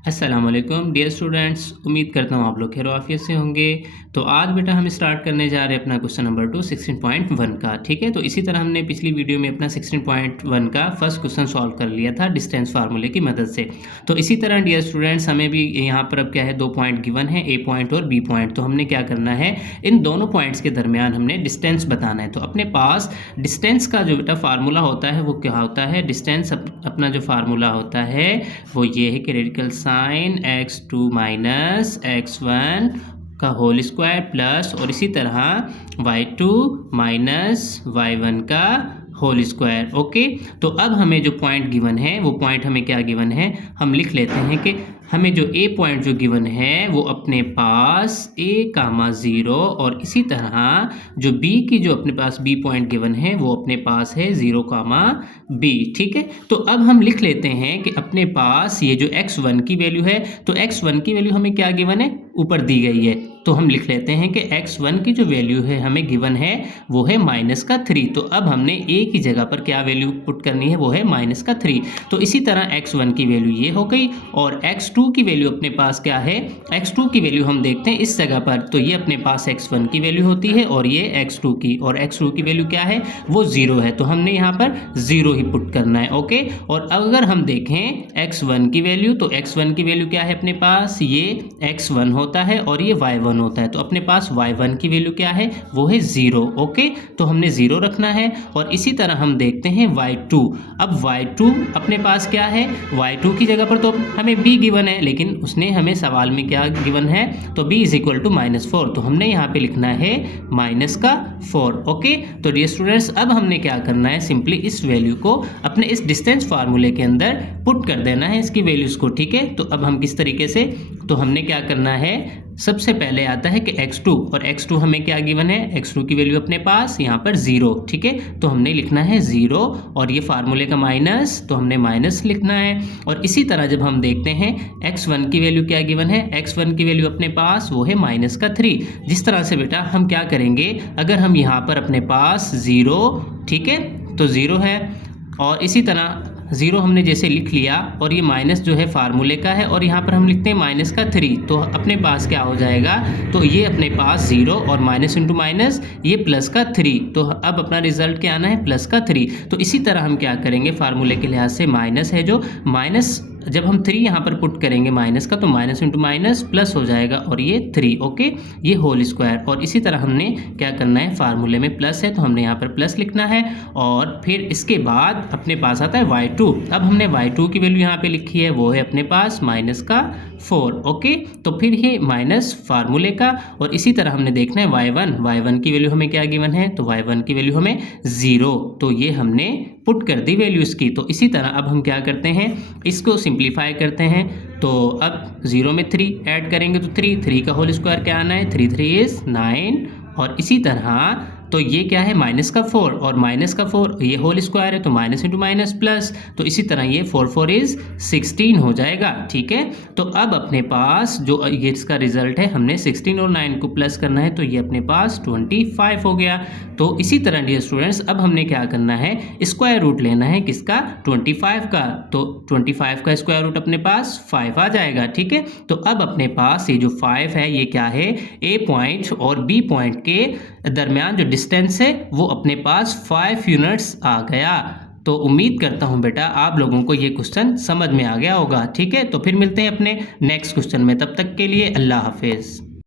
अस्सलाम वालेकुम dear students, उम्मीद करता हूँ आप लोग खैर आफियत से होंगे। तो आज बेटा हम स्टार्ट करने जा रहे हैं अपना क्वेश्चन नंबर 2 16.1 का। ठीक है, तो इसी तरह हमने पिछली वीडियो में अपना 16.1 का फर्स्ट क्वेश्चन सॉल्व कर लिया था डिस्टेंस फार्मूले की मदद से। तो इसी तरह डियर स्टूडेंट्स हमें भी यहाँ पर अब क्या है, 2 पॉइंट गिवन है, ए पॉइंट और बी पॉइंट। तो हमने क्या करना है, इन दोनों पॉइंट्स के दरमियान हमने डिस्टेंस बताना है। तो अपने पास डिस्टेंस का जो बेटा फार्मूला होता है वो क्या होता है, डिस्टेंस अपना जो फार्मूला होता है वो ये है कि radical sign x2 minus x1 का होल स्क्वायर प्लस और इसी तरह y2 माइनस y1 का होल स्क्वायर। ओके, तो अब हमें जो पॉइंट गिवन है वो पॉइंट हमें क्या गिवन है, हम लिख लेते हैं कि हमें जो ए पॉइंट जो गिवन है वो अपने पास a,0 और इसी तरह जो बी की जो अपने पास बी पॉइंट गिवन है वो अपने पास है 0, b। ठीक है, तो अब हम लिख लेते हैं कि अपने पास ये जो x1 की वैल्यू है, तो x1 की वैल्यू हमें क्या गिवन है, ऊपर दी गई है। तो हम लिख लेते हैं कि x1 की जो वैल्यू है हमें गिवन है वो है -3। तो अब हमने a की जगह पर क्या वैल्यू पुट करनी है, वो है -3। तो इसी तरह x1 की वैल्यू ये हो गई और x2 की वैल्यू अपने पास क्या है, x2 की वैल्यू हम देखते हैं इस जगह पर, तो ये अपने पास x1 की वैल्यू होती है और ये x2 की, और x2 की वैल्यू क्या है, वो 0 है। तो हमने यहाँ पर 0 ही पुट करना है। ओके, और अगर हम देखें x1 की वैल्यू, तो x1 की वैल्यू क्या है अपने पास, ये x1 होता है और ये y1 होता है। तो अपने पास y1 की वैल्यू क्या है, वो है 0। ओके, तो हमने 0 रखना है। और इसी तरह हम देखते हैं y2। अब y2 अपने पास क्या है, y2 की जगह पर तो हमें b गिवन है, लेकिन उसने हमें सवाल में क्या गिवन है, तो b इज इक्वल टू -4। तो हमने यहाँ पे लिखना है -4। ओके, तो डियर स्टूडेंट्स अब हमने क्या करना है, सिंपली इस वैल्यू को अपने इस डिस्टेंस फार्मूले के अंदर पुट कर देना है, इसकी वैल्यूज को। ठीक है, तो अब हम किस तरीके से, तो हमने क्या करना है, सबसे पहले आता है कि x2, और x2 हमें क्या गिवन है, x2 की वैल्यू अपने पास यहाँ पर 0। ठीक है, तो हमने लिखना है 0 और ये फार्मूले का माइनस, तो हमने माइनस लिखना है। और इसी तरह जब हम देखते हैं x1 की वैल्यू क्या गिवन है, x1 की वैल्यू अपने पास वो है -3। जिस तरह से बेटा हम क्या करेंगे, अगर हम यहाँ पर अपने पास 0, ठीक है, तो 0 है और इसी तरह 0 हमने जैसे लिख लिया और ये माइनस जो है फार्मूले का है और यहाँ पर हम लिखते हैं -3, तो अपने पास क्या हो जाएगा, तो ये अपने पास 0 और माइनस इंटू माइनस ये +3। तो अब अपना रिजल्ट क्या आना है, +3। तो इसी तरह हम क्या करेंगे, फार्मूले के लिहाज से माइनस है जो माइनस, जब हम 3 यहाँ पर पुट करेंगे माइनस का, तो माइनस इंटू माइनस प्लस हो जाएगा और ये 3। ओके, ये होल स्क्वायर। और इसी तरह हमने क्या करना है, फार्मूले में प्लस है तो हमने यहाँ पर प्लस लिखना है। और फिर इसके बाद अपने पास आता है y2। अब हमने y2 की वैल्यू यहाँ पे लिखी है, वो है अपने पास -4। ओके, तो फिर ये माइनस फार्मूले का, और इसी तरह हमने देखना है y1 की वैल्यू हमें क्या गिवन है, तो y1 की वैल्यू हमें 0। तो ये हमने पुट कर दी वैल्यू इसकी। तो इसी तरह अब हम क्या करते हैं, इसको सिंप्लीफाई करते हैं। तो अब 0 में 3 ऐड करेंगे तो 3 का होल स्क्वायर क्या आना है, 3 3 इज 9। और इसी तरह तो ये क्या है, -4 और -4 ये होल स्क्वायर है, तो माइनस इंटू माइनस प्लस, तो इसी तरह ये 4 4 इज 16 हो जाएगा। ठीक है, तो अब अपने पास जो ये इसका रिजल्ट है, हमने 16 और 9 को प्लस करना है, तो ये अपने पास 25 हो गया। तो इसी तरह डियर स्टूडेंट्स अब हमने क्या करना है, स्क्वायर रूट लेना है किसका, 25 का। तो 25 का स्क्वायर रूट अपने पास 5 आ जाएगा। ठीक है, तो अब अपने पास ये जो 5 है ये क्या है, ए पॉइंट और बी पॉइंट के दरमियान जो डिस्टेंस है वो अपने पास 5 यूनिट्स आ गया। तो उम्मीद करता हूं बेटा आप लोगों को ये क्वेश्चन समझ में आ गया होगा। ठीक है, तो फिर मिलते हैं अपने नेक्स्ट क्वेश्चन में, तब तक के लिए अल्लाह हाफिज़।